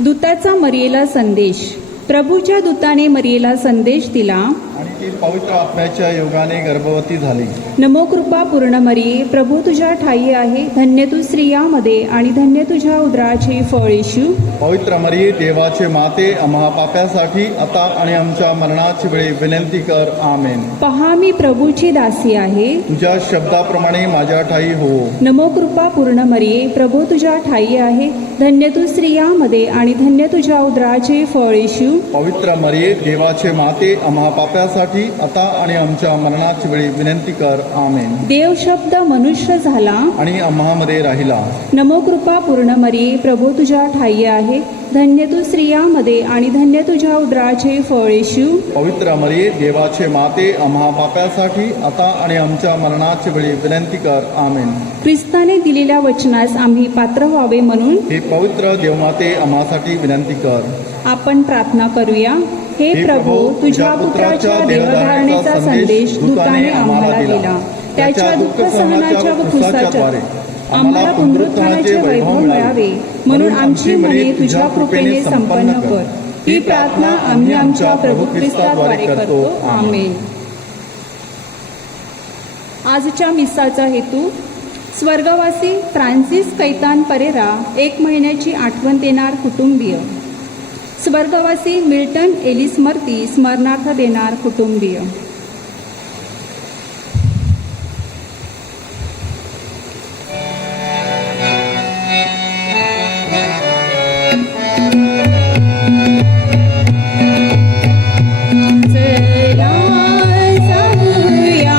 दूताचा मरियेला संदेश. प्रभूच्या दूताने मरियेला संदेश दिला, आणि ती पवित्र आत्म्याच्या योगाने गर्भवती झाली. नमो कृपा पूर्ण मरिये, प्रभू तुझ्या ठाई आहे, धन्य तू स्त्रियामध्ये आणि धन्य तुझ्या उदराचे फळ येशू. पवित्र मरिये, देवाचे माते, आम्हा पाप्यासाठी आता आणि आमच्या मरणाची वेळी विनंती कर. आमेन. पहा मी प्रभूची दासी आहे, तुझ्या शब्दाप्रमाणे माझ्या ठाई हो. नमो कृपा पूर्ण मरिये, प्रभू तुझ्या ठाई आहे, धन्य तू स्त्रियामध्ये आणि धन्य तुझ्या उदराचे फळ येशू. पवित्र मरिये, देवाचे माते, आम्हा पाप्यासाठी आता आणि आमच्या मरणाची वेळी विनंती कर. आमेन. देव शब्द मनुष्य झाला आणि आम्हामध्ये राहिला. नमो कृपा पूर्ण मरिये, प्रभू तुझ्या ठाई आहे, धन्य तू स्त्रियामध्ये आणि धन्य तुझ्या उदराचे फळ येशू. पवित्र मरिये, देवाचे माते, आम्हा पाप्यासाठी आता आणि आमच्या मरणाची वेळी विनंती कर. आमेन. ख्रिस्ताने दिलेल्या वचनास आम्ही पात्र व्हावे म्हणून हे पवित्र देवमाते, आम्हासाठी विनंती कर. आपण प्रार्थना करूया. हे प्रभू, तुझ्या पुत्राच्या देहधारणेचा संदेश दूताने आम्हाला दिला. त्याच्या दुःख सहनाच्या व क्रूसाच्याद्वारे आम्हाला पुनरुत्थानाचे वैभव मिळावे म्हणून आमची मने तुझ्या कृपेने संपन्न कर. ही प्रार्थना आम्ही आमच्या प्रभू ख्रिस्ताद्वारे करतो. आमेन. आजच्या मिसाचा हेतू, स्वर्गवासी फ्रान्सिस कैतान परेरा 1 महिन्याची आठवण देणार कुटुंबीय. स्वर्गवासी मिल्टन एलिस मर्ती स्मरणार्थ देणार कुटुंबीय. चला जाऊया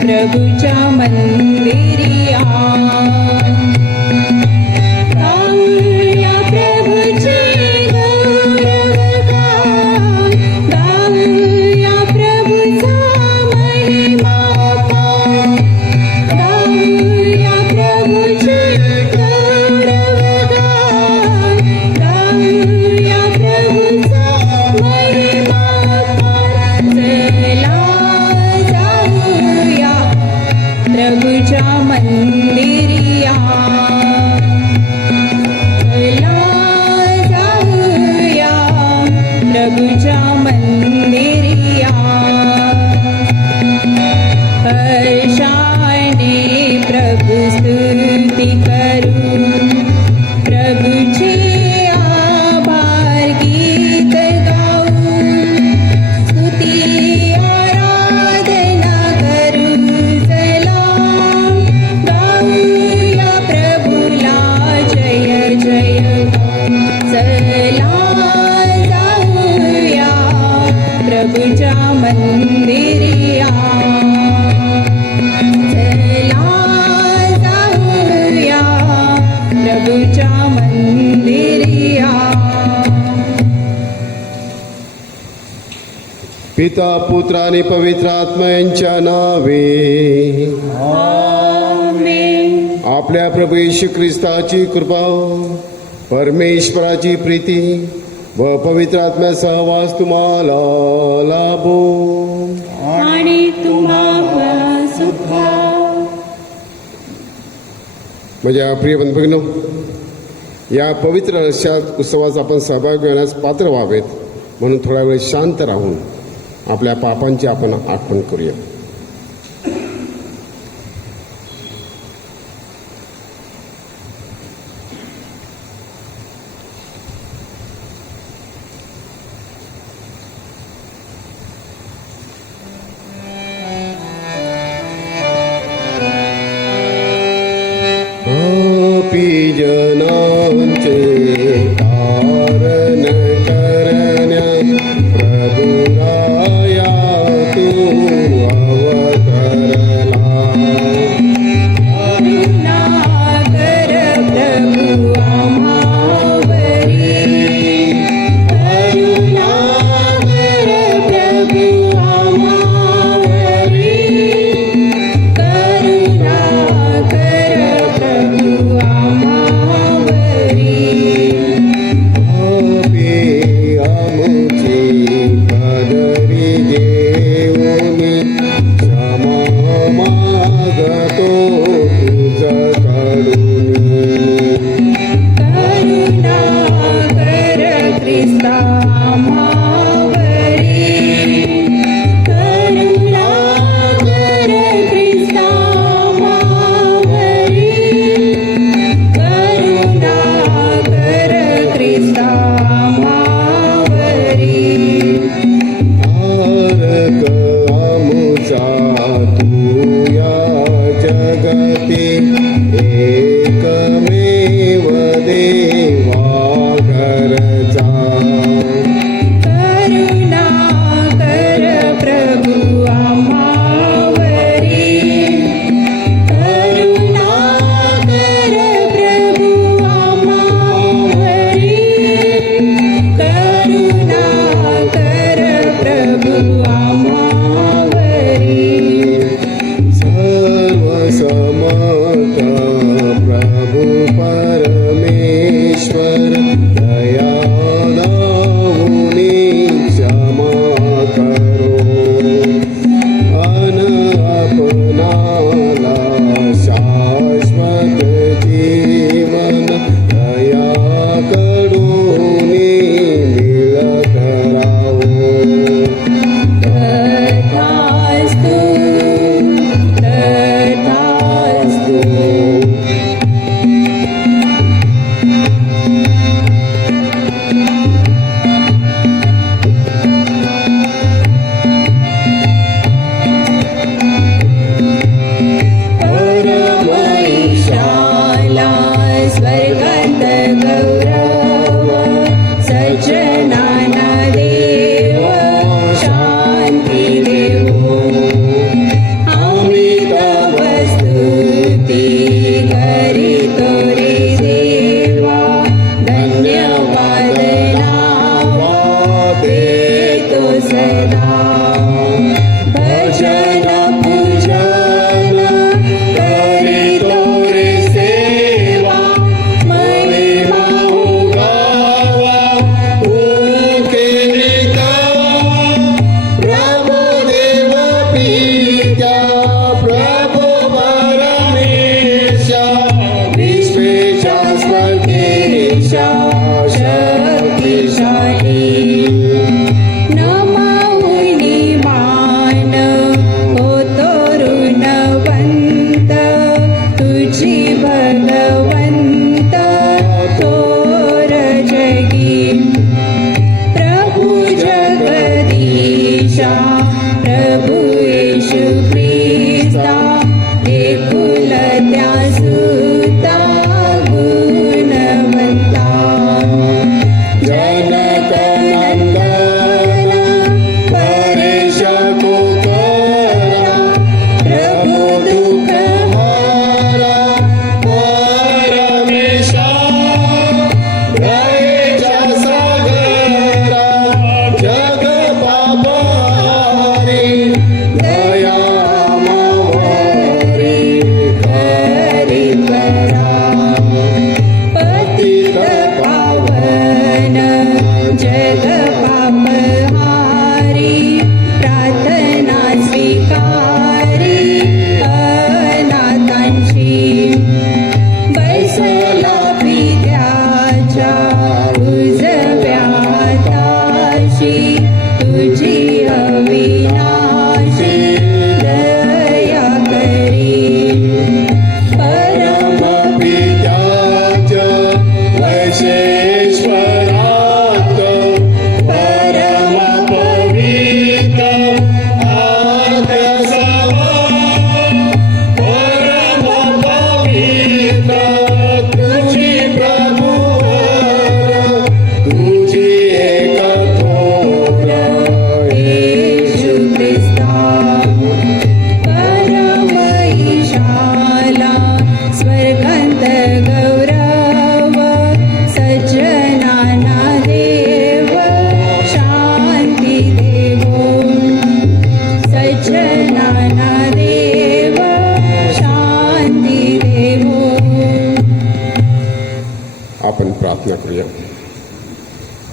प्रभूच्या मंदिरिया, गाऊया प्रभूचे गौरवगान, गाऊया प्रभूचा महिमा गान, गाऊया प्रभूचे गौरवगान, गाऊया प्रभूचा महिमा गान. चला जाऊया प्रभूच्या मंदिरिया, चला जाऊया प्रभूच्या मंदिरिया. हर्षाने प्रभु स्तुती करू, प्रभूचे आभार गीत गाऊ, स्तुती आराधना करू. चला गाऊया प्रभूला जय जय. चला जाऊया प्रभूच्या मंदिरिया, चला जाऊया प्रभूच्या मंदिरिया. पिता, पुत्र आणि पवित्र आत्मा यांच्या नावे. आमेन. आपल्या प्रभू येशू ख्रिस्ताची कृपा, परमेश्वराची प्रीती व पवित्र आत्म्या सहवास तुम्हाला लाभो. आणि तुम्हाला सुद्धा. माझ्या प्रिय बंधूंनो, या पवित्र उत्सवाचा आपण सहभाग घेण्यास पात्र व्हावेत म्हणून थोडा वेळ शांत राहून आपल्या पापांची आपण आठवण करूया. जनांचे तारण करण्या प्रभुराया तू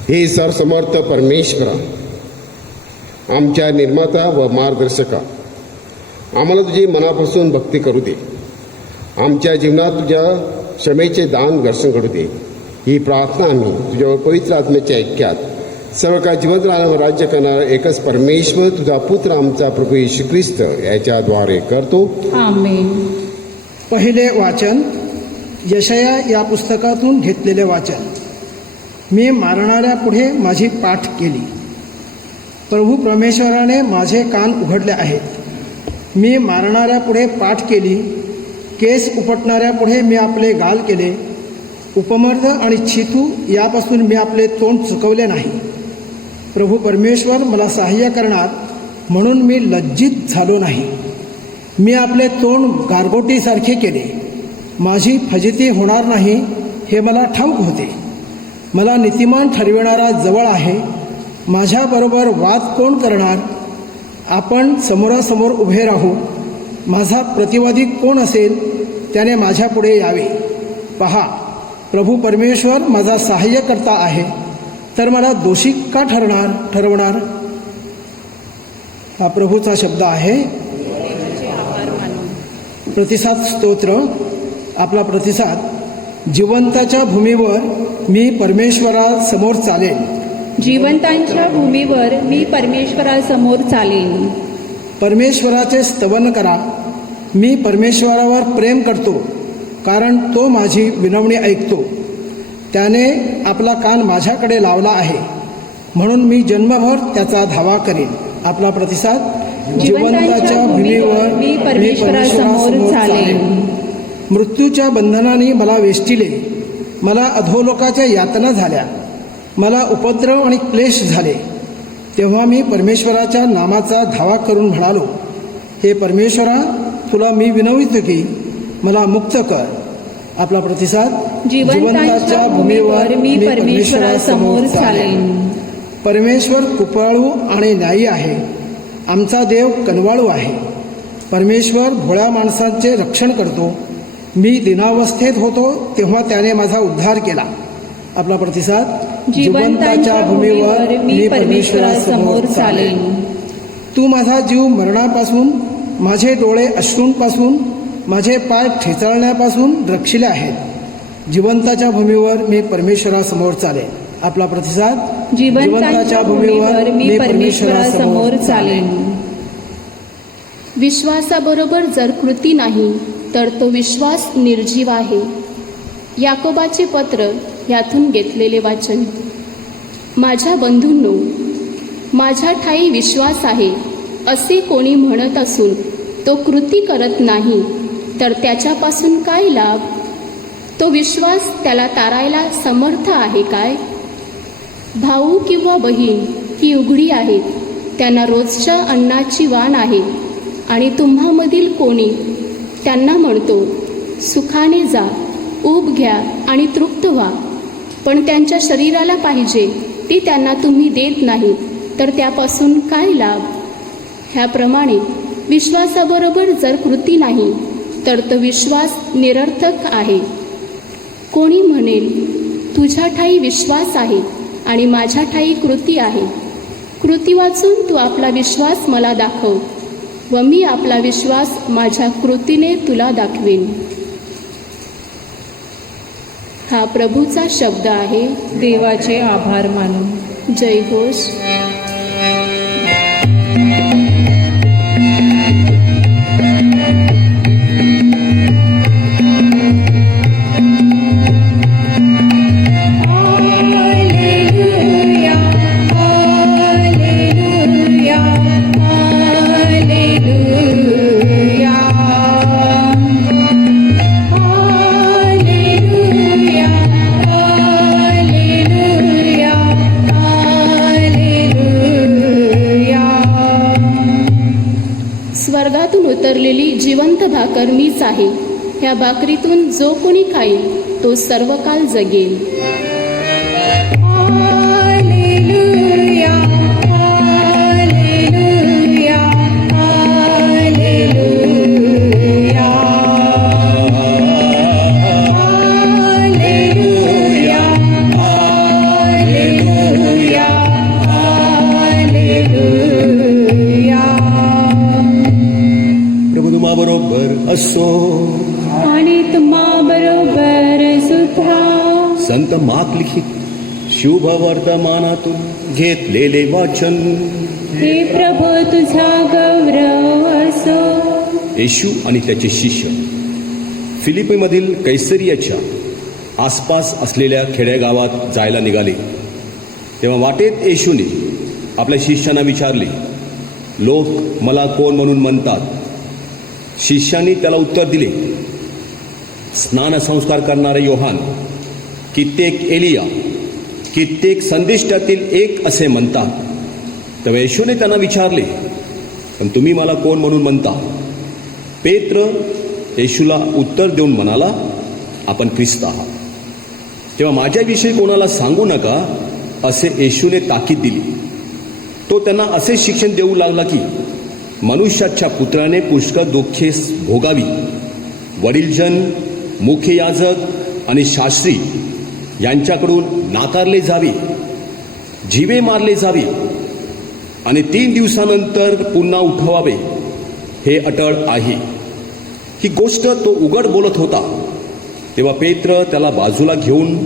हे सर्वसमर्थ परमेश्वरा, आमच्या निर्माता व मार्गदर्शका, आम्हाला तुझी मनापासून भक्ती करू दे. आमच्या जीवनात तुझ्या क्षमेचे दान दर्शन घडू दे. ही प्रार्थना आम्ही तुझ्या पवित्र आत्म्याच्या ऐक्यात सर्व का जिवंत राज्य करणारा एकच परमेश्वर तुझा पुत्र आमचा प्रभू येशू ख्रिस्त याच्याद्वारे करतो. आमेन. पहिले वाचन यशया या पुस्तकातून घेतलेले वाचन. मी मारणाऱ्या पुढे माझी पाठ केली. प्रभू परमेश्वराने माझे कान उघडले आहेत. मी मारणाऱ्या पुढे पाठ केली. केस उपटणाऱ्या पुढे मी आपले गाल केले. उपमर्द आणि छितू यापासून मी आपले तोंड चुकवले नाही. प्रभू परमेश्वर मला सहाय्य करणार म्हणून मी लज्जित झालो नाही. मी आपले तोंड गारगोटीसारखे केले. माझी फजिती होणार नाही हे मला ठाऊक होते. मला नीतिमान ठरविणारा जवळ आहे. माझ्याबरोबर वाद कोण करणार? आपण समोरासमोर उभे राहू. माझा प्रतिवादी कोण असेल? त्याने माझ्यापुढे यावे. पहा, प्रभू परमेश्वर माझा सहाय्यकर्ता आहे, तर मला दोषी का ठरवणार? हा प्रभूचा शब्द आहे. प्रतिसाद स्तोत्र. आपला प्रतिसाद. जिवंताच्या भूमीवर मी परमेश्वरासमोर चालेन. जिवंतांच्या भूमीवर मी परमेश्वरासमोर चालेन. परमेश्वराचे स्तवन करा. मी परमेश्वरावर प्रेम करतो, कारण तो माझी विनवणी ऐकतो. त्याने आपला कान माझ्याकडे लावला आहे, म्हणून मी जन्मभर त्याचा धावा करीन. आपला प्रतिसाद. जिवंताच्या भूमीवर मी परमेश्वरासमोर चालेन. मृत्यूच्या बंधनाने मला वेष्टिले. मला अधोलोकाच्या यातना झाल्या. मला उपद्रव आणि क्लेश झाले. तेव्हा मी परमेश्वराच्या नामाचा धावा करून म्हणालो, हे परमेश्वरा, तुला मी विनवितो की मला मुक्त कर. आपला प्रतिसाद. जिवंतांच्या भूमीवर मी परमेश्वरासमोर चालेन. परमेश्वर कृपाळू आणि न्यायी आहे. आमचा देव कनवाळू आहे. परमेश्वर भोळ्या माणसांचे रक्षण करतो. मी दिनावस्थेत होतो तेव्हा त्याने माझा उद्धार केला. आपला प्रतिसाद. जिवंतांच्या भूमीवर मी परमेश्वरासमोर चालेन. तू माझा जीव मरणापासून, माझे डोळे अश्रूंपासून, माझे पाय ठेचळण्यापासून रक्षिले आहेत. जिवंताच्या भूमीवर मी परमेश्वरासमोर चालेन. आपला प्रतिसाद. जिवंतांच्या भूमीवर मी परमेश्वरासमोर चालेन. विश्वासाबरोबर जर कृती नाही तर तो विश्वास निर्जीव आहे. याकोबाचे पत्र यातून घेतलेले वाचन. माझ्या बंधूंनो, माझ्या ठायी विश्वास आहे असे कोणी म्हणत असून तो कृती करत नाही तर त्याच्यापासून काय लाभ? तो विश्वास त्याला तारायला समर्थ आहे काय? भाऊ किंवा बहीण ही उघडी आहेत. त्यांना रोजच्या अन्नाची वाण आहे आणि तुम्हामधील कोणी त्यांना म्हणतो, सुखाने जा, ऊब घ्या आणि तृप्त व्हा, पण त्यांच्या शरीराला पाहिजे ती त्यांना तुम्ही देत नाही तर त्यापासून काय लाभ? ह्याप्रमाणे विश्वासाबरोबर जर कृती नाही तर तो विश्वास निरर्थक आहे. कोणी म्हणेल, तुझ्या ठायी विश्वास आहे आणि माझ्या ठायी कृती आहे. कृती वाचून तू आपला विश्वास मला दाखव व मी आपला विश्वास माझ्या कृतीने तुला दाखवीन. हा प्रभूचा शब्द आहे. देवाचे आभार मानू. जय घोष. स्वर्गातून उतरलेली जिवंत भाकर मीच आहे. ह्या भाकरीतून जो कोणी खाईल तो सर्वकाळ जगेल. शुभ वर्तमानातून घेतलेले वाचन. हे प्रभो तुझा गौरव असो. येशू आणि त्याचे शिष्य फिलिपीमधील कैसरियाच्या आसपास असलेल्या खेडेगावात जायला निघाले. तेव्हा वाटेत येशूने आपल्या शिष्यांना विचारले, लोक मला कोण म्हणून म्हणतात? शिष्यांनी त्याला उत्तर दिले, स्नानसंस्कार करणारे योहान, कित्येक एलिया, कित्येक संदेष्टातील एक असे म्हणतात. तेव्हा येशूने त्यांना विचारले, पण तुम्ही मला कोण म्हणून म्हणता? पेत्र येशूला उत्तर देऊन म्हणाला, आपण ख्रिस्त आहात. तेव्हा माझ्याविषयी कोणाला सांगू नका असे येशूने ताकीद दिली. तो त्यांना असे शिक्षण देऊ लागला की मनुष्याच्या पुत्राने पुष्कळ दुःखे भोगावी, वडीलजन, मुख्य याजक आणि शास्त्री यांच्याकडून नाकारले जावे, जीवे मारले जावे आणि 3 दिवसानंतर पुन्हा उठवावे, हे अटळ आहे. ही गोष्ट तो उघड बोलत होता. तेव्हा पेत्र त्याला बाजूला घेऊन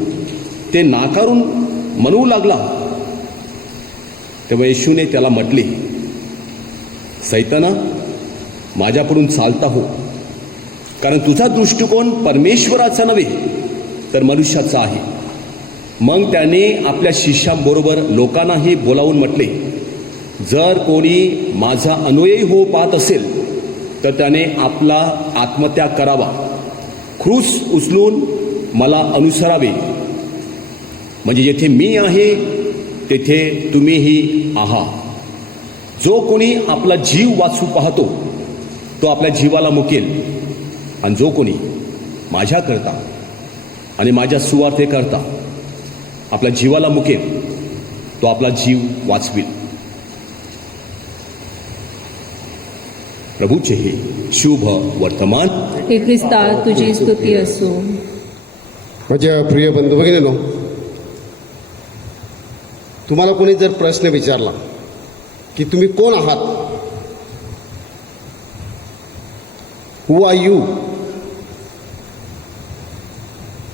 ते नाकारून म्हणू लागला. तेव्हा येशूने त्याला म्हटले, सैताना, माझ्याकडून चालता हो, कारण तुझा दृष्टिकोन परमेश्वराचा नव्हे तर मनुष्याचा आहे. मग त्याने आपल्या शिष्यांबरोबर लोकांनाही बोलावून म्हटले, जर कोणी माझा अनुयायी हो पाहत असेल तर त्याने आपला आत्मत्याग करावा, क्रूस उचलून मला अनुसरावे. म्हणजे जेथे मी आहे तेथे तुम्हीही आहात. जो कोणी आपला जीव वाचू पाहतो तो आपल्या जीवाला मुकेल, आणि जो कोणी माझ्याकरता आणि माझ्या सुवार्थेकरता आपल्या जीवाला मुकेल तो आपला जीव वाचविल. प्रभूचे हे शुभ वर्तमान. हे ख्रिस्ता तुझी स्तुती असो. माझ्या प्रिय बंधू भगिनींनो, तुम्हाला कोणी जर प्रश्न विचारला की तुम्ही कोण आहात, हु आर यू,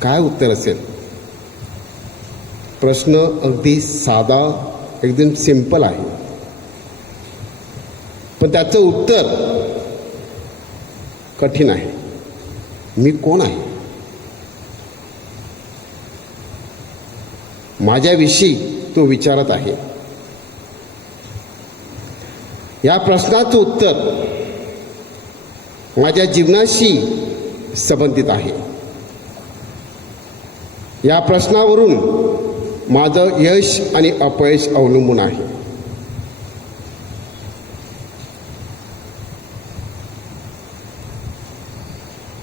काय उत्तर असेल? प्रश्न अगदी साधा, एकदम सिंपल आहे, पण त्याचं उत्तर कठीण आहे. मी कोण आहे? माझ्याविषयी तो विचारत आहे. या प्रश्नाचं उत्तर माझ्या जीवनाशी संबंधित आहे. या प्रश्नावरून माझं यश आणि अपयश अवलंबून आहे.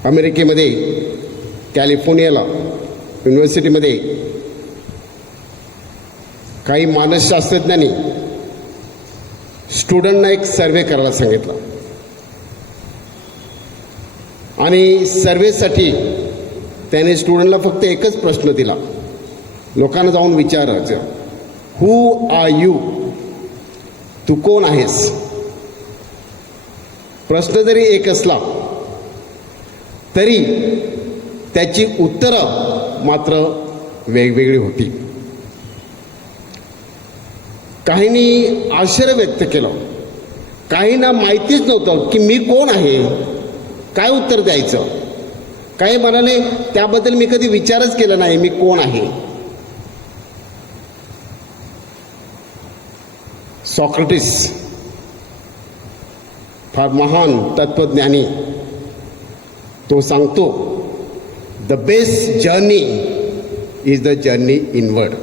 अमेरिकेमध्ये कॅलिफोर्नियाला युनिव्हर्सिटीमध्ये काही मानसशास्त्रज्ञांनी स्टुडंटना एक सर्वे करायला सांगितलं, आणि सर्वेसाठी त्याने स्टुडंटला फक्त एकच प्रश्न दिला. लोकांना जाऊन विचारायचं, हु आर यू, तू कोण आहेस? प्रश्न जरी एक असला तरी त्याची उत्तरं मात्र वेगवेगळी होती. काहींनी आश्चर्य व्यक्त केलं, काहींना माहितीच नव्हतं की मी कोण आहे, काय उत्तर द्यायचं. काही म्हणाले, त्याबद्दल मी कधी विचारच केला नाही, मी कोण आहे. सॉक्रेटिस, फार महान तत्वज्ञानी, तो सांगतो, the best journey is the journey inward.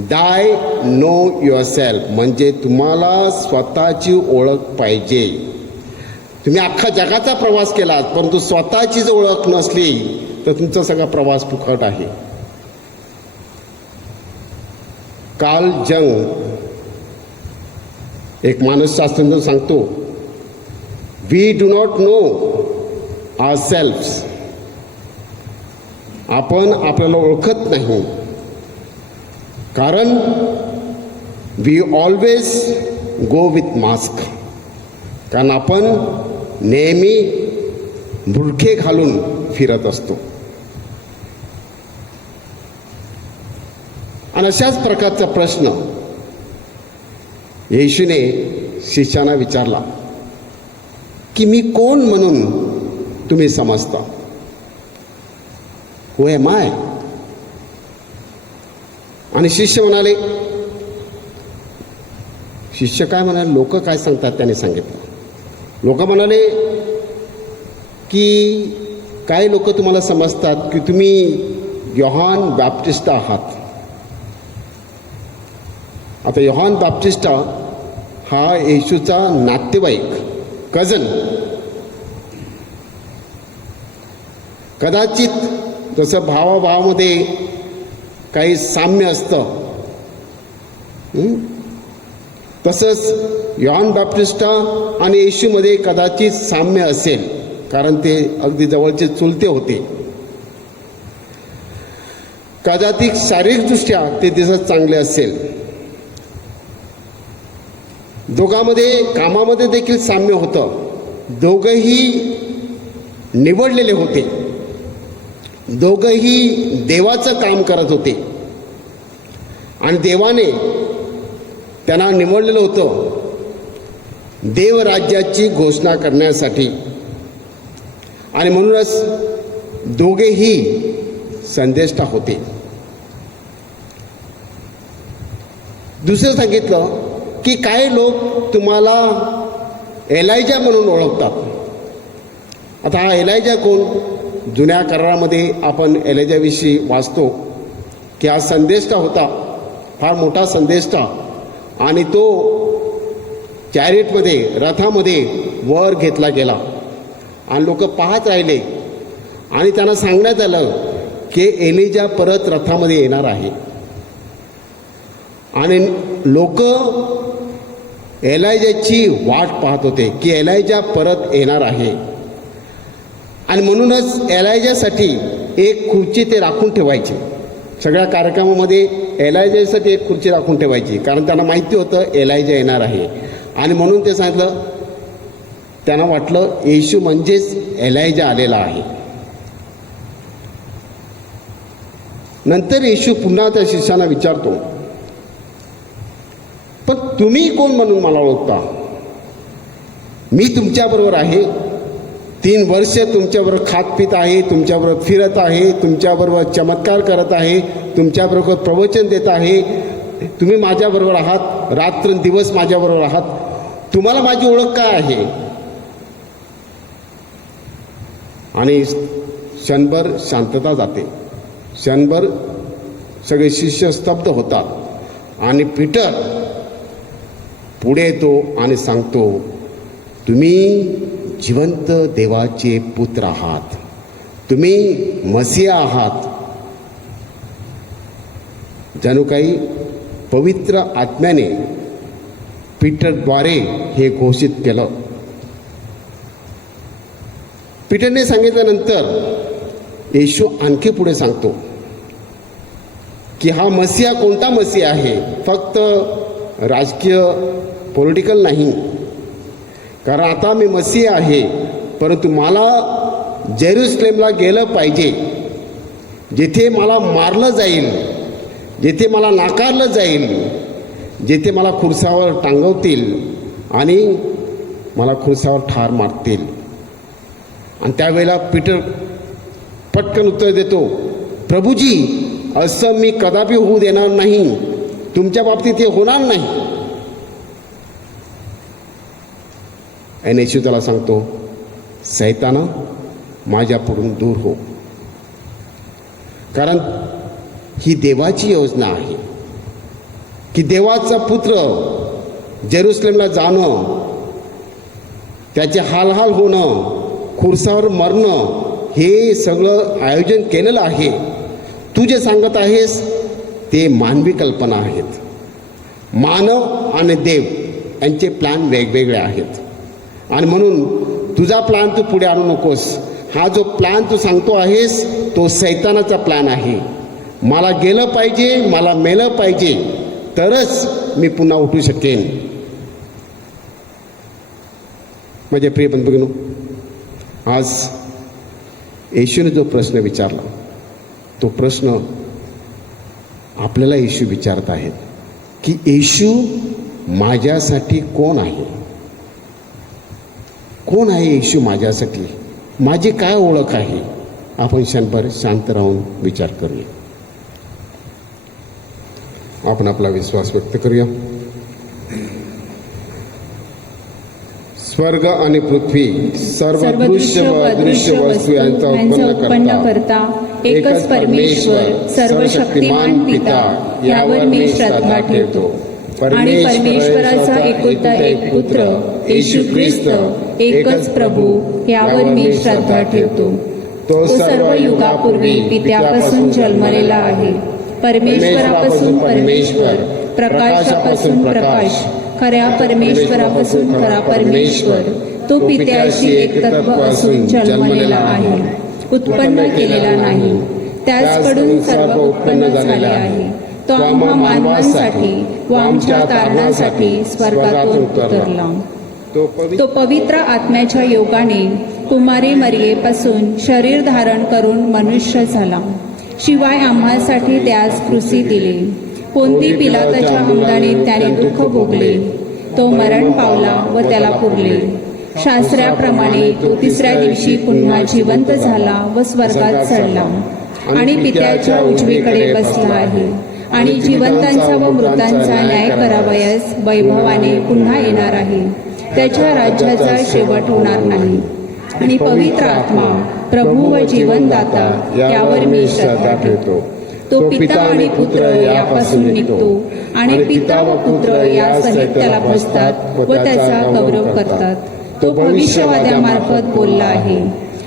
Thy know your self, म्हणजे तुम्हाला स्वतःची ओळख पाहिजे. तुम्ही अख्खा जगाचा प्रवास केला, परंतु स्वतःचीच ओळख नसली तर तुमचा सगळा प्रवास फुकट आहे. कार्ल जंग, एक मानसशास्त्रज्ञ, सांगतो, we do not know our selves. आपण आपल्याला ओळखत नाही, कारण we always go with mask. कारण आपण नेहमी बुरखे घालून फिरत असतो. आणि अशाच प्रकारचा प्रश्न येशूने शिष्यांना विचारला की मी कोण म्हणून तुम्ही समजता? हू एम आय? आणि शिष्य म्हणाले, शिष्य काय म्हणाले, लोक काय सांगतात त्याने सांगितलं. लोक म्हणाले की काही लोक तुम्हाला समजतात की तुम्ही योहान बॅप्टिस्टा आहात. आता योहान बॅप्टिस्टा हा येशूचा नातेवाईक, कझन. कदाचित जसं भावाभावामध्ये काही साम्य असतं, तसंच योहान बॅप्टिस्टा आणि येशूमध्ये कदाचित साम्य असेल, कारण ते अगदी जवळचे चुलते होते. कदाचित शारीरिकदृष्ट्या ते दिसत चांगले असेल. दोघांमध्ये कामामध्ये देखील साम्य होतं. दोघंही निवडलेले होते, दोघंही देवाचं काम करत होते आणि देवाने त्यांना निवडलेलं होतं देवराज्याची घोषणा करण्यासाठी. आणि म्हणूनच दोघेही संदेष्टा होते. दुसरं सांगितलं की काही लोक तुम्हाला एलायजा म्हणून ओळखतात. आता हा एलायजा कोण? जुन्या करारामध्ये आपण एलायजाविषयी वाचतो की हा संदेष्टा होता, फार मोठा संदेष्टा, आणि तो चॅरिटमध्ये, रथामध्ये वर घेतला गेला आणि लोक पाहत राहिले आणि त्यांना सांगण्यात आलं की एलिजा परत रथामध्ये येणार आहे. आणि लोक एलायजाची वाट पाहत होते की एलायजा परत येणार आहे. आणि म्हणूनच एलायजासाठी एक खुर्ची ते राखून ठेवायची. सगळ्या कार्यक्रमामध्ये एलायजासाठी एक खुर्ची राखून ठेवायची, कारण त्यांना माहिती होतं एलायजा येणार आहे. आणि म्हणून ते सांगितलं, त्यांना वाटलं येशू म्हणजेच एलायजा आलेला आहे. नंतर येशू पुन्हा त्या शिष्यांना विचारतो, पण तुम्ही कोण म्हणून मला ओळखता? मी तुमच्याबरोबर आहे, 3 वर्ष तुमच्याबरोबर खात पित आहे, तुमच्याबरोबर फिरत आहे, तुमच्याबरोबर चमत्कार करत आहे, तुमच्याबरोबर प्रवचन देत आहे, तुम्ही माझ्याबरोबर आहात, रात्रंदिवस माझ्याबरोबर आहात, तुम्हाला माझी ओळख काय आहे? आणि क्षणभर शांतता जाते. क्षणभर सगळे शिष्य स्तब्ध होतात आणि पीटर पुढे येतो आणि सांगतो, तुम्ही जिवंत देवाचे पुत्र आहात, तुम्ही मसीहा आहात. जणू काही पवित्र आत्म्याने पीटरद्वारे हे घोषित केलं. पीटरने सांगितल्यानंतर येशू आणखी पुढे सांगतो की हा मसीहा कोणता मसीहा आहे? फक्त राजकीय पॉलिटिकल नाही, कारण आता मी मसीहा आहे, परंतु मला जेरुसलेमला गेलं पाहिजे, जिथे मला मारलं जाईल, जिथे मला नाकारलं जाईल, जिथे मला खुर्सावर टांगवतील आणि मला खुर्सावर ठार मारतील. आणि त्यावेळेला पीटर पटकन उत्तर देतो, प्रभूजी, असं मी कदापि होऊ देणार नाही, तुमच्या बाबतीत हे होणार नाही. आणि येशू त्याला सांगतो, सैताना, माझ्याकडून दूर हो, कारण ही देवाची योजना आहे की देवाचा पुत्र जेरुसलेमला जाणं, त्याचे हालहाल होणं, खुर्सावर मरणं, हे सगळं आयोजन केलेलं आहे. तू जे सांगत आहेस ते मानवी कल्पना आहेत. मानव आणि देव यांचे प्लॅन वेगवेगळे आहेत. आणि म्हणून तुझा प्लॅन तू पुढे आणू नकोस. हा जो प्लॅन तू सांगतो आहेस तो सैतानाचा प्लॅन आहे. मला गेलं पाहिजे, मला मेलं पाहिजे, तरच मी पुन्हा उठू शकेन. माझे प्रिय बंधूंनो, आज येशूने जो प्रश्न विचारला तो प्रश्न आपल्याला येशू विचारत आहेत की येशू माझ्यासाठी कोण आहे? कोण आहे येशू माझ्यासाठी? माझी काय ओळख आहे? आपण क्षणभर शांत राहून विचार करूया. आपण आपला विश्वास व्यक्त करूया. स्वर्ग आणि पृथ्वी सर्व दृश्य व अदृश्य वस्तू यांचा उत्पन्न करता एकच परमेश्वर सर्वशक्तिमान पिता यावर मी श्रद्धा ठेवतो आणि परमेश्वराचा एकुलता एक पुत्र येशू ख्रिस्त एकच प्रभू यावर मी श्रद्धा ठेवतो. तो सर्व युगापूर्वी पित्यापासून जन्मलेला आहे, परमेश्वरापासून परमेश्वर, प्रकाशापासून प्रकाश, खऱ्या परमेश्वरापासून खरा परमेश्वर. तो पित्याशी एकतत्व असून जन्मलेला आहे, उत्पन्न केलेला नाही. त्याचकडून सर्व उत्पन्न झाले आहे. तो आम्हा मानवांसाठी व आमच्या तारणासाठी स्वर्गातून उतरला. तो पवित्र आत्म्याच्या योगाने कुमारी मरियेपासून शरीर धारण करून मनुष्य झाला. शिवाय आम्हासाठी त्यास क्रूसी दिले. पोंती पिलाताच्या अंगाने त्याने दुःख भोगले. तो मरण पावला व त्याला पुरले. शास्त्राप्रमाणे तो तिसऱ्या दिवशी पुन्हा जिवंत झाला व स्वर्गात चढला आणि पित्याच्या उजवीकडे बसला आहे आणि जिवंतांचा व मृतांचा न्याय करावयास वैभवाने पुन्हा येणार आहे. त्याच्या राज्याचा शेवट होणार नाही. आणि पवित्र आत्मा प्रभू व जीवनदाता यावर मी श्रद्धा ठेवतो. तो पिता आणि पुत्र यापासून निघतो आणि पिता व पुत्र या सहित त्याला भजतात व त्याचा गौरव करतात. तो भविष्यवाद्यामार्फत बोलला आहे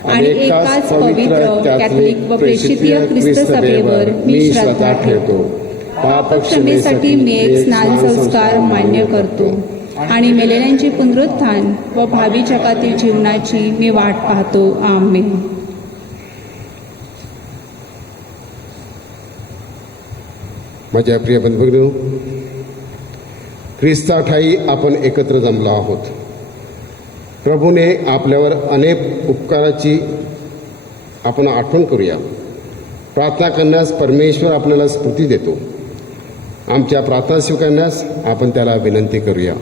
आणि एकाच पवित्र कॅथलिक व प्रेषितीय ख्रिस्त सभेवर मी श्रद्धा ठेवतो. पापक्षमेसाठी मी एक स्नान संस्कार मान्य करतो आणि मेलेल्यांचे पुनरुत्थान व भावी जगातील जीवनाची मी वाट पाहतो. आमेन. माझ्या प्रिय बंधूंनो, ख्रिस्ताठायी आपण एकत्र जमलो आहोत. प्रभूने आपल्यावर अनेक उपकाराची आपण आठवण करूया. प्रार्थना करण्यास परमेश्वर आपल्याला स्फूर्ती देतो. आमच्या प्रार्थना स्वीकारण्यास आपण त्याला विनंती करूया.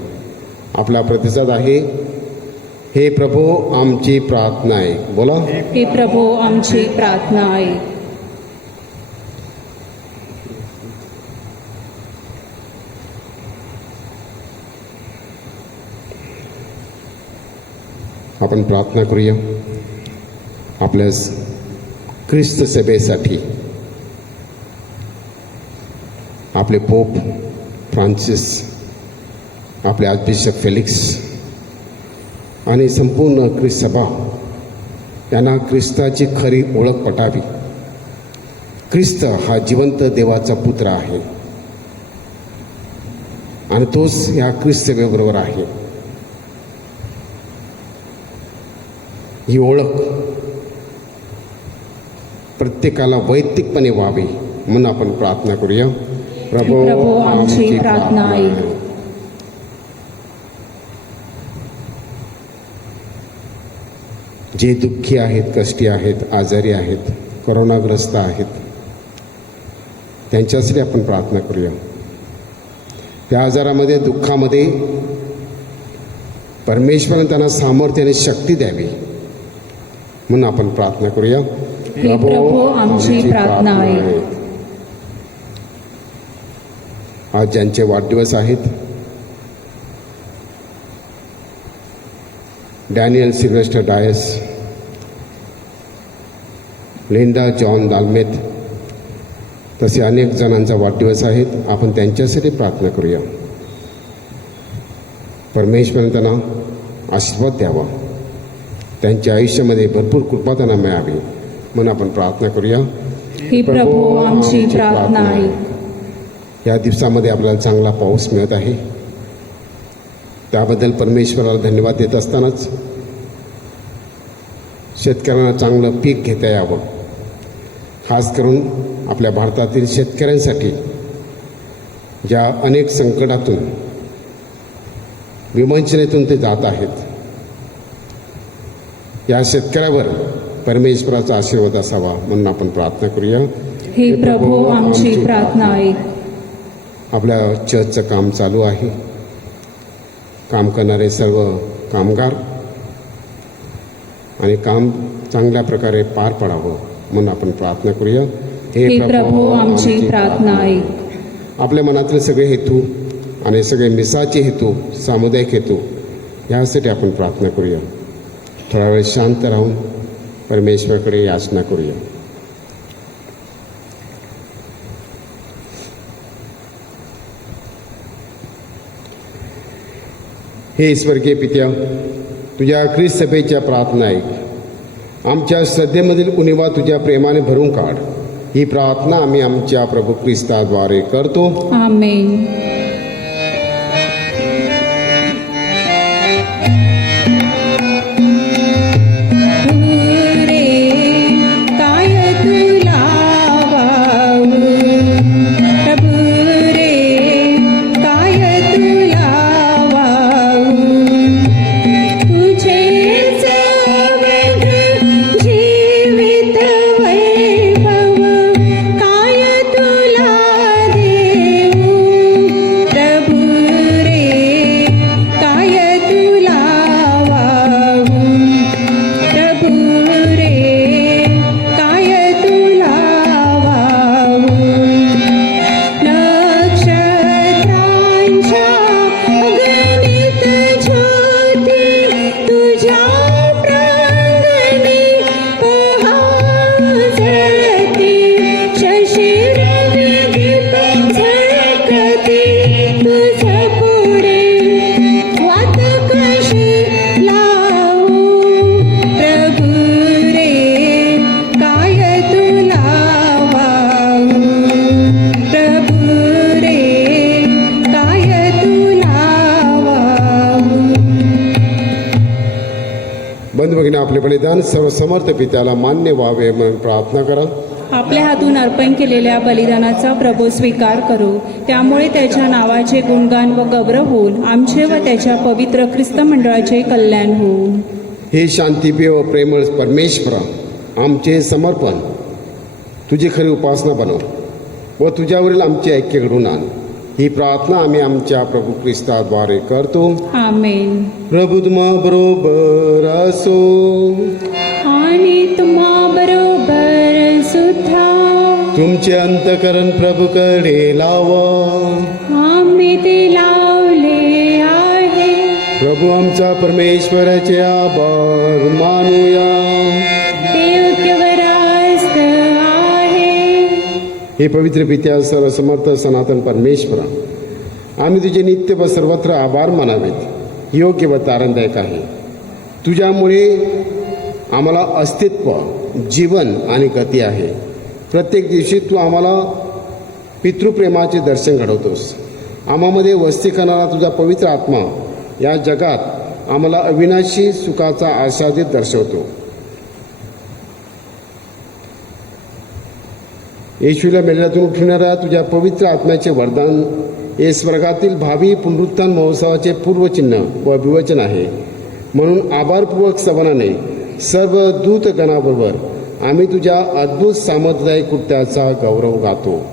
आपला प्रतिसाद आहे, हे प्रभू आमची प्रार्थना आहे. बोला, हे प्रभू आमची प्रार्थना आहे. आपण प्रार्थना करूया आपल्या ख्रिस्त सभेसाठी. आपले पोप फ्रान्सिस, आपले आर्चबिशप फेलिक्स आणि संपूर्ण ख्रिस्त सभा यांना ख्रिस्ताची खरी ओळख पटावी. ख्रिस्त हा जिवंत देवाचा पुत्र आहे आणि तोच या ख्रिस्त सभेबरोबर आहे. ही ओळख प्रत्येकाला वैयक्तिकपणे व्हावी म्हणून आपण प्रार्थना करूया. प्रभू आमची प्रार्थना आहे. जे दुःखी आहेत, कष्टी आहेत, आजारी आहेत, कोरोनाग्रस्त आहेत, त्यांच्यासाठी आपण प्रार्थना करूया. त्या आजारामध्ये, दुःखामध्ये परमेश्वराने त्यांना सामर्थ्य आणि शक्ती द्यावी म्हणून आपण प्रार्थना करूया. प्रभू आमची प्रार्थना आहे. आज ज्यांचे वाढदिवस आहेत, Daniel Sylvester Dias, Linda John Dalmet, तसे अनेक जणांचा वाढदिवस आहेत. आपण त्यांच्यासाठी प्रार्थना करूया. परमेश्वराने त्यांना आशीर्वाद द्यावा, त्यांच्या आयुष्यामध्ये भरपूर कृपा त्यांना मिळावी म्हणून आपण प्रार्थना करूया. हे प्रभू आमची प्रार्थना आहे. या दिवसामध्ये आपल्याला चांगला पाऊस मिळत आहे, त्याबद्दल परमेश्वराला धन्यवाद देत असतानाच शेतकऱ्यांना चांगलं पीक घेता यावं. खास करून आपल्या भारतातील शेतकऱ्यांसाठी ज्या अनेक संकटातून, विवंचनेतून ते जात आहेत, या शेतकऱ्यावर परमेश्वराचा आशीर्वाद असावा म्हणून आपण प्रार्थना करूया. हे प्रभो आमची प्रार्थना ऐक. आपल्या चर्चचं काम चालू आहे. काम करणारे सर्व कामगार आणि काम चांगल्या प्रकारे पार पडावं म्हणून आपण प्रार्थना करूया. हे प्रभो आमची प्रार्थना ऐक. आपल्या मनातील सगळे हेतू आणि सगळे मिसाचे हेतू, सामुदायिक हेतू यासाठी आपण प्रार्थना करूया. थोडा वेळ शांत राहून परमेश्वराकडे याचना करूया. हे स्वर्गीय पित्या, तुझ्या ख्रिस्त सभेच्या प्रार्थना ऐक. आमच्या श्रद्धेमधील उणिवा तुझ्या प्रेमाने भरून काढ. ही प्रार्थना आम्ही आमच्या प्रभू ख्रिस्ताद्वारे करतो. आमेन. आपले बलिदान सर्व समर्थ पित्याला मान्य व्हावे म्हणून प्रार्थना करा. आपल्या हातून अर्पण केलेल्या बलिदानाचा प्रभू स्वीकार करू. त्यामुळे त्याच्या नावाचे गुणगान व गौरव होऊन आमचे व त्याच्या पवित्र ख्रिस्त मंडळाचे कल्याण होऊ. हे शांतिप्रिय व प्रेमळ परमेश्वरा, आमचे समर्पण तुझी खरी उपासना बनव व तुझ्यावरील आमचे ऐक्य घडून आण. ही प्रार्थना आम्ही आमच्या प्रभू ख्रिस्ताद्वारे करतो. आमेन. प्रभू तुम्हा बरोबर असो. आणि तुम्हा बरोबर सुद्धा. तुमचे अंतकरण प्रभूकडे लावा. आम्ही ते लावले आहे. प्रभू आमचा परमेश्वराचे आभार मानूया. ते योग्य व रास्त आहे. हे पवित्र पित्या, सर्व समर्थ सनातन परमेश्वरा, आम्ही तुझे नित्य व सर्वत्र आभार मानावेत. योग्य व तारणदायक आहे. तुझ्यामुळे आम्हाला अस्तित्व, जीवन आणि गती आहे. प्रत्येक दिवशी तू आम्हाला पितृप्रेमाचे दर्शन घडवतोस. आम्हामध्ये वस्ती करणारा तुझा पवित्र आत्मा या जगात आम्हाला अविनाशी सुखाचा आस्वादित दर्शवतो. येशूला मेलेल्यातून उठविणाऱ्या तुझ्या पवित्र आत्म्याचे वरदान हे स्वर्गातील भावी पुनरुत्थान महोत्सवाचे पूर्वचिन्ह व विवचन आहे. म्हणून आभारपूर्वक सवनाने सर्व दूतगणाबरोबर आम्ही तुझ्या अद्भुत सामर्थ्यदायी कृत्याचा गौरव गातो.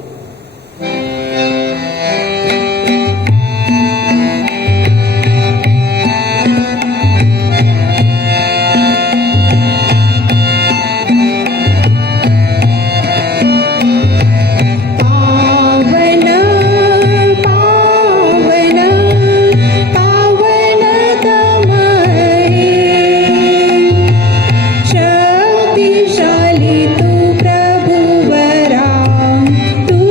शक्तिशाली तू प्रभुवरा, तू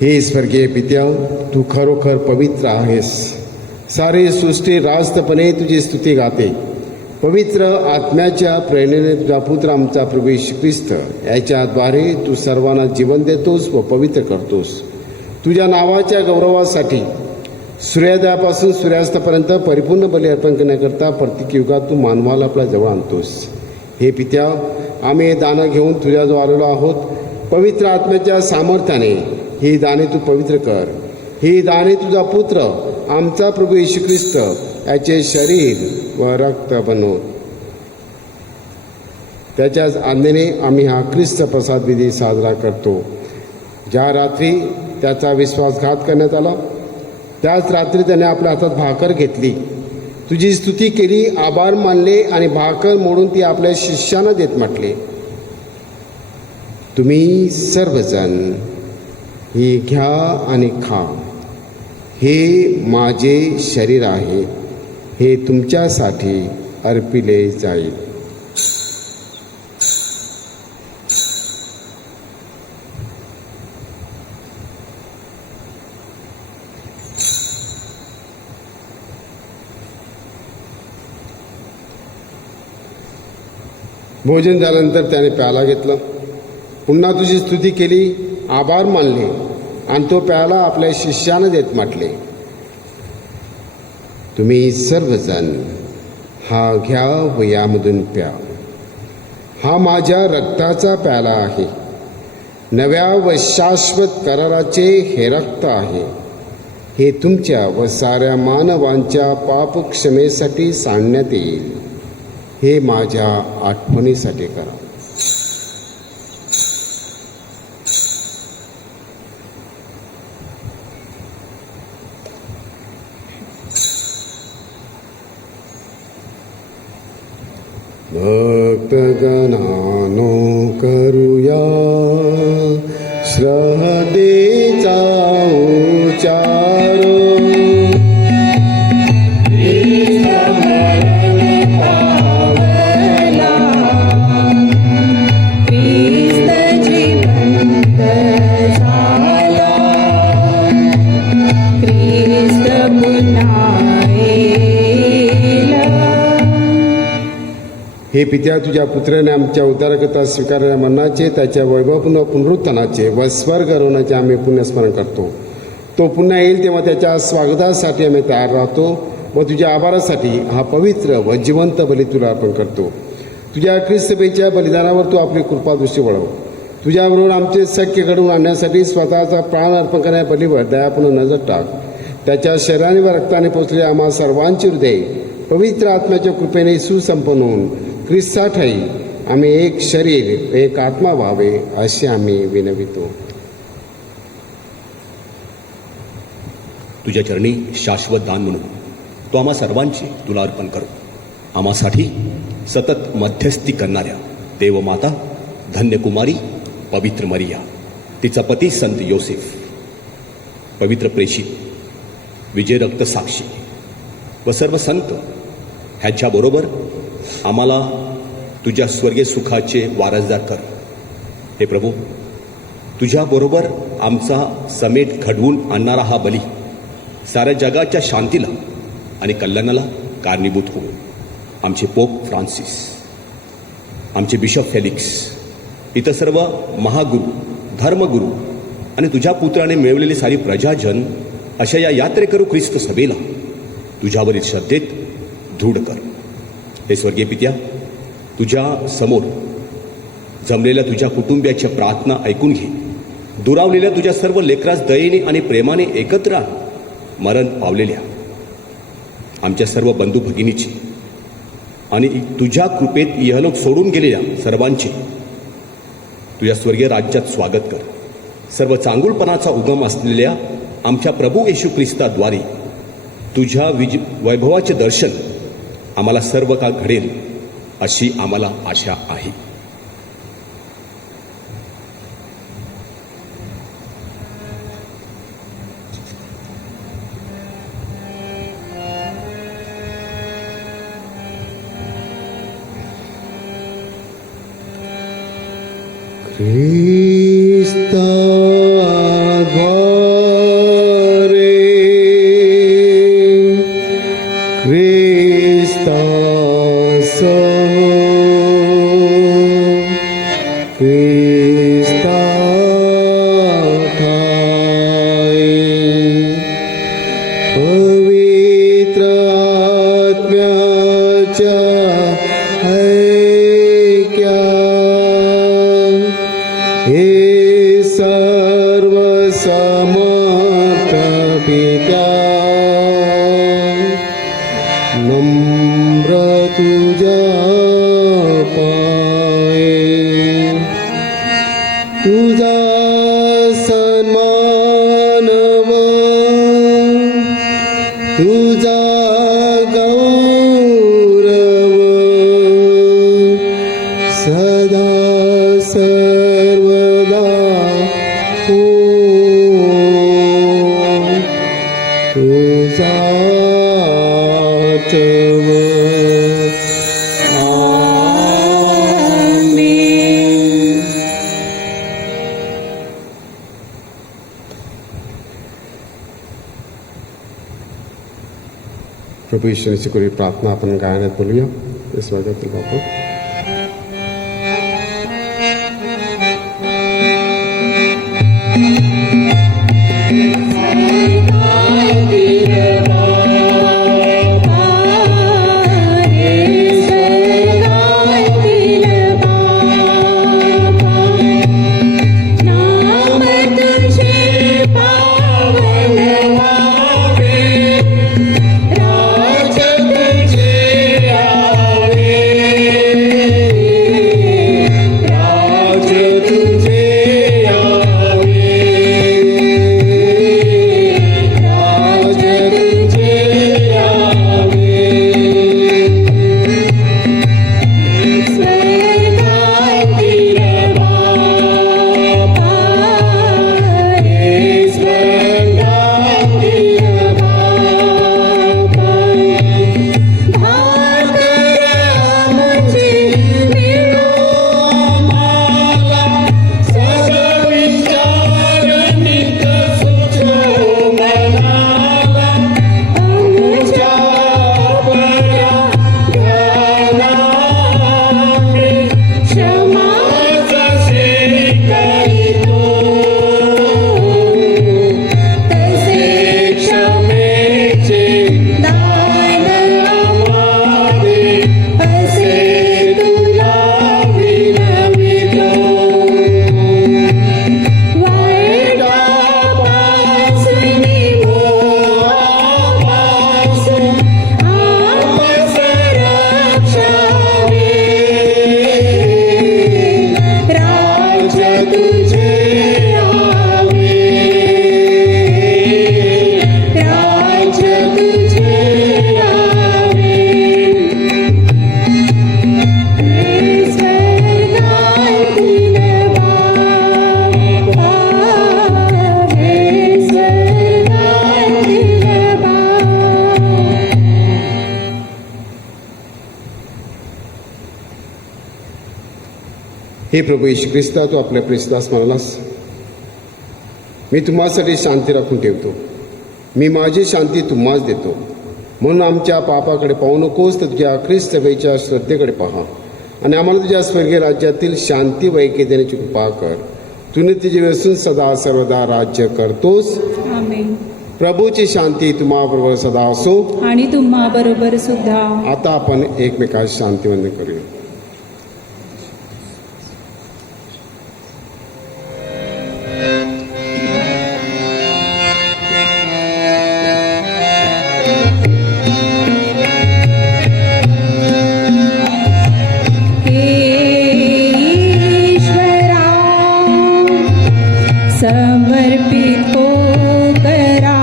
हे स्वर्गीय पित्या, तू खरोखर पवित्र आहेस. सारी सृष्टी रास्तपणे तुझी स्तुती गाते. पवित्र आत्म्याच्या प्रेरणेने तुझा पुत्र आमचा प्रभू येशू ख्रिस्त याच्याद्वारे तू सर्वांना जीवन देतोस व पवित्र करतोस. तुझ्या नावाच्या गौरवासाठी सूर्योदयापासून सूर्यास्तापर्यंत परिपूर्ण बली अर्पण करण्याकरता प्रत्येक युगात तू मानवाला आपल्या जवळ आणतोस. हे पित्या, आम्ही हे दानं घेऊन तुझ्याजवळ आलेलो आहोत. पवित्र आत्म्याच्या सामर्थ्याने ही दाने तू पवित्र कर. ही दाने तुझा पुत्र आमचा प्रभू येशू ख्रिस्त याचे शरीर व रक्त बनव. त्याच्याच आज्ञेने आम्ही हा ख्रिस्त प्रसाद विधी साजरा करतो. ज्या रात्री त्याचा विश्वासघात करण्यात आला त्याच रात्री त्याने आपल्या हातात भाकर घेतली, तुझी स्तुती केली, आभार मानले आणि भाकर मोडून ती आपल्या शिष्यांना देत म्हटले, तुम्ही सर्वजण ही घ्या आणि खा. हे माझे शरीर आहे, हे तुमच्यासाठी अर्पिले जाईल. भोजन झाल्यानंतर त्याने प्याला घेतला, पुन्हा तुझी स्तुती केली, आभार मानले आणि तो प्याला आपल्या शिष्यानं देत म्हटले, तुम्ही सर्वजण हा घ्या व यामधून प्या. हा माझ्या रक्ताचा प्याला आहे, नव्या व शाश्वत कराराचे हे रक्त आहे. हे तुमच्या व साऱ्या मानवांच्या पापक्षमेसाठी सांडण्यात येईल. हे माझ्या आठवणीसाठी करा. भक्तगणानो करूया श्रद्धेचा उच्चार. हे पित्या, तुझ्या पुत्राने आमच्या उद्धारकर्ता स्वीकारलेल्या मरणाचे, त्याच्या वैभवपूर्ण पुनरुत्थानाचे व स्वर्ग आरोहणाचे आम्ही पुण्यस्मरण करतो. तो पुन्हा येईल तेव्हा त्याच्या स्वागतासाठी आम्ही तयार राहतो व तुझ्या आभारासाठी हा पवित्र व जिवंत बली तुला अर्पण करतो. तुझ्या ख्रिस्तपेच्या बलिदानावर तू आपली कृपादृष्टी वळव. तुझ्याबरोबर आमचे सख्य घडवून आणण्यासाठी स्वतःचा प्राण अर्पण करण्या बलीवर दयापूर्ण नजर टाक. त्याच्या शरीराने व रक्ताने पोचलेल्या आम्हा सर्वांचे हृदय पवित्र आत्म्याच्या कृपेने सुसंपन्न होऊन ख्रिस्ताठाई आम्ही एक शरीर एक आत्मा व्हावे असे आम्ही विनवितो. तुझ्या चरणी शाश्वत दान म्हणून तो आम्हा सर्वांची तुला अर्पण करू. आम्हासाठी सतत मध्यस्थी करणाऱ्या देवमाता धन्यकुमारी पवित्र मरिया, तिचा पती संत योसेफ, पवित्र प्रेषित विजय रक्त साक्षी व सर्व संत ह्यांच्याबरोबर आम्हाला तुझ्या स्वर्गीय सुखाचे वारसदार कर. हे प्रभू, तुझ्याबरोबर आमचा समेट घडवून आणणारा हा बली साऱ्या जगाच्या शांतीला आणि कल्याणाला कारणीभूत होऊ. आमचे पोप फ्रान्सिस, आमचे बिशप फेलिक्स, इतर सर्व महागुरू, धर्मगुरू आणि तुझ्या पुत्राने मिळवलेली सारी प्रजाजन अशा या यात्रेकरू ख्रिस्त सभेला तुझ्यावरील श्रद्धेत दृढ कर. हे स्वर्गीय पित्या, तुझ्या समोर जमलेल्या तुझ्या कुटुंबियाच्या प्रार्थना ऐकून घे. दुरावलेल्या तुझ्या सर्व लेकरास दयेने आणि प्रेमाने एकत्र आण. मरण पावलेल्या आमच्या सर्व बंधू भगिनीची आणि तुझ्या कृपेत इहलोक सोडून गेलेल्या सर्वांचे तुझ्या स्वर्गीय राज्यात स्वागत कर. सर्व चांगुलपणाचा उगम असलेल्या आमच्या प्रभू येशू ख्रिस्ताद्वारे तुझ्या वैभवाचे दर्शन आम्हाला सर्व काळ घडेल अशी आम्हाला आशा आहे. ख्रिस्ता प्रभू ईश्वराची करी प्रार्थना आपण गायनात बोलूया. हे स्वागत बापू. हे प्रभू येशू ख्रिस्ता, तू आपल्या प्रेसदास म्हणालास, मी तुम्हासाठी शांती राखून ठेवतो, मी माझी शांती तुम्हास देतो. म्हणून आमच्या पापाकडे पाहू नकोस, तर तुझ्या ख्रिस्त सभेच्या श्रद्धेकडे पहा आणि आम्हाला तुझ्या स्वर्गीय राज्यातील शांती व ऐक्य देण्याची कृपा कर. तुने तुझे व्यसून सदा सर्वदा राज्य करतोस. आमेन. प्रभूची शांती तुम्हाबरोबर सदा असो आणि तुम्हा बरोबर सुद्धा. आता आपण एकमेकास शांतीवंदन करूया. समर्पित हो करा,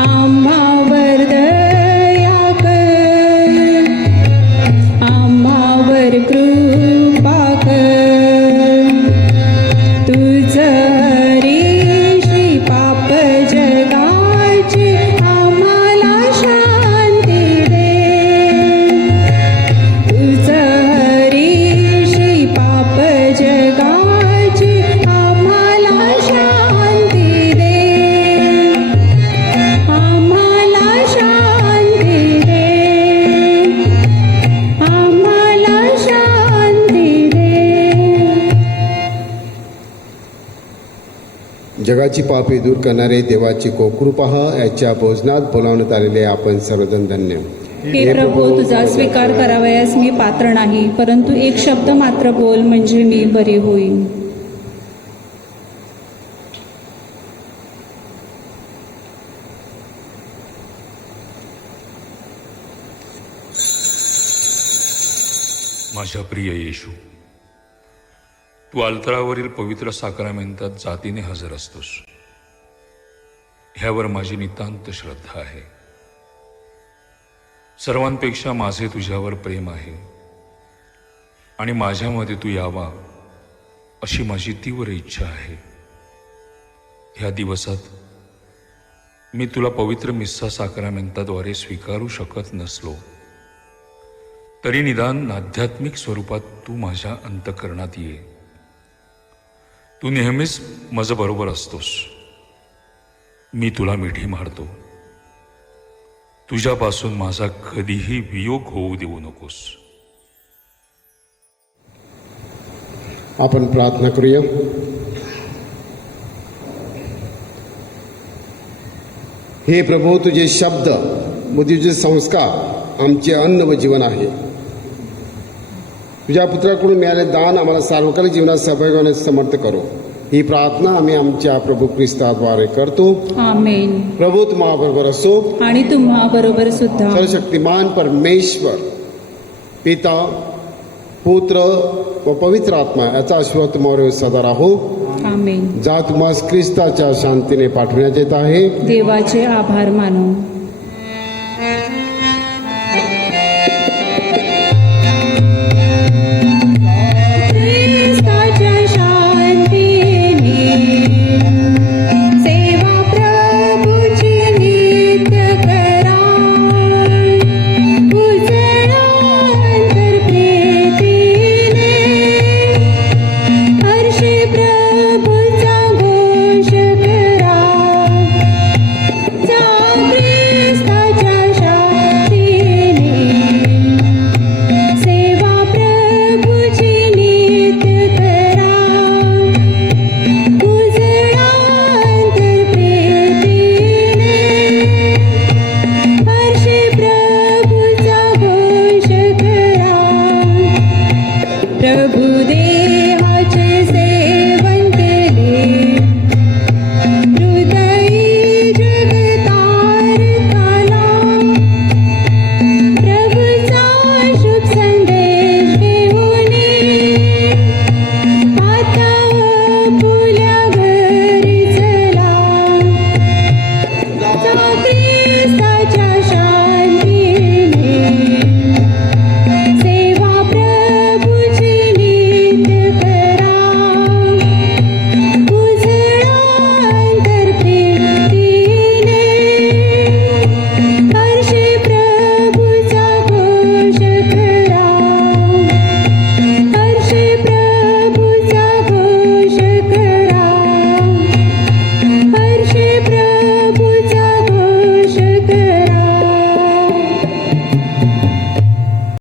आम्हावर दया कर, आम्हावर कृपा कर. तुझं हरीशी पाप जगाची आम्हाला शांती दे. तुझं हरीशी पाप जगाची आम्हाला शांती दे, आम्हाला शांती दे, आम्हाला शांती दे. जगाची पापे दूर करणारे देवाची कोकृपा याच्या भोजनात बोलावण्यात आलेले आपण सर्वजण धन्य. हे प्रभू, तुझा स्वीकार करावयास मी पात्र नाही, परंतु एक शब्द मात्र बोल, म्हणजे मी बरी होईन. माझ्या प्रिय येशू, तू अल्तरावरील पवित्र साक्रामेंतात जातीने हजर असतोस, ह्यावर माझी नितांत श्रद्धा आहे. सर्वांपेक्षा माझे तुझ्यावर प्रेम आहे आणि माझ्यामध्ये तू यावा अशी माझी तीव्र इच्छा आहे. ह्या दिवसात मी तुला पवित्र मिस्सा साक्रामेंताद्वारे स्वीकारू शकत नसलो तरी निदान आध्यात्मिक स्वरूपात तू माझ्या अंतःकरणात ये. तू नेहमीच माझ्या बरोबर असतोस. मी तुला मिठी मारतो तुझ्यापासून माझा कधीही वियोग होऊ देऊ नकोस. आपण प्रार्थना करूया. हे प्रभू, तुझे शब्द व तुझे संस्कार आमचे अन्न व जीवन आहे. तुझ्या पुत्राकडून मिळाले दान आम्हाला सार्वकालिक जीवनात सहभागी होण्यास समर्थ करो. ही प्रार्थना आम्ही आमच्या प्रभू ख्रिस्ताद्वारे करतो. आमेन. प्रभू तुम्हाबरोबर असो. आणि तुम्हा बरोबर सुद्धा. सर्वशक्तिमान परमेश्वर पिता, पुत्र व पवित्र आत्मा याचा आशीर्वाद तुम्हावर सदा राहो. आमेन. जा तुम्हास ख्रिस्ताच्या शांतीने पाठवण्यात येत आहे. देवाचे आभार मानू. प्रभु दे